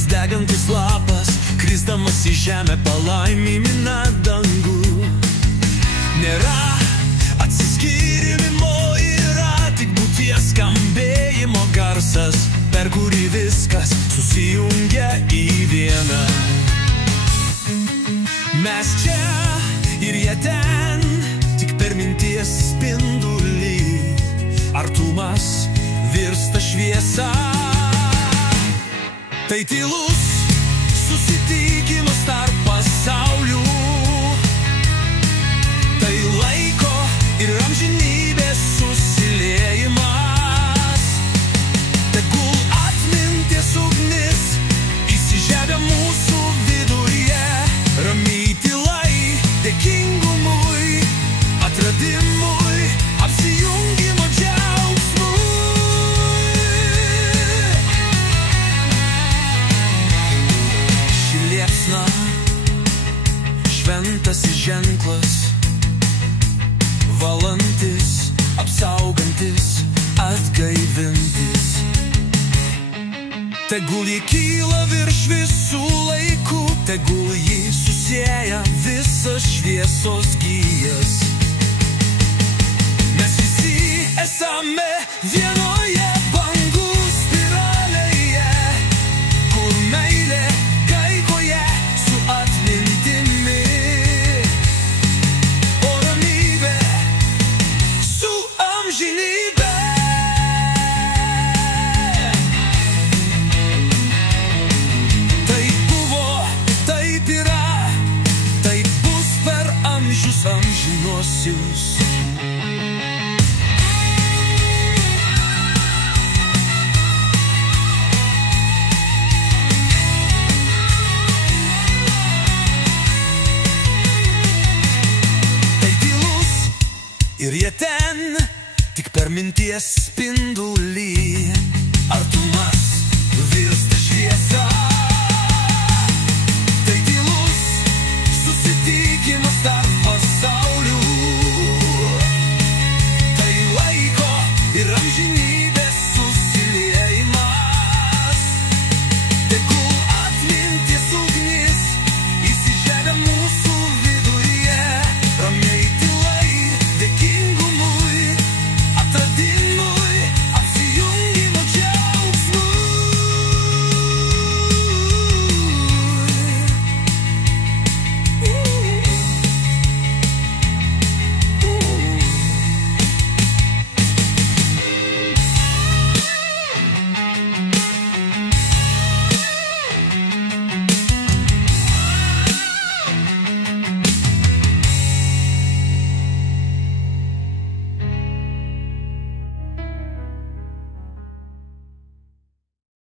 Tarsi degantis lapas, krisdamas į žemę palaimina dangų. Nėra atsiskyrimo, yra tik būties skambėjimo garsas, per kurį viskas susijungia į vieną. Mes čia ir jie ten, tik per minties spindulį. Artumas virsta šviesa. Tai tylus susitikimas tarp pasaulių. Tai laiko ir amžinybės susiliejimas. Tegul atminties ugnis įsižiebia mūsų viduje. Ramiai tylai, dėkingumui, atradimui, apsijungimo džiaugsmui. Ši liepsna, šventasis ženklas, valantis, apsaugantis, atgaivintis. Tegul jį kyla virš visų laikų, tegul jį susieja visas šviesos gijas. Mes visi esame vienoje bangų spiralėje, kur meilė kaikoje su atmintimi, o ramybė su amžinybe. Amžinosius. Tai tylus ir jie ten, tik per minties spindulį. Artumas virsta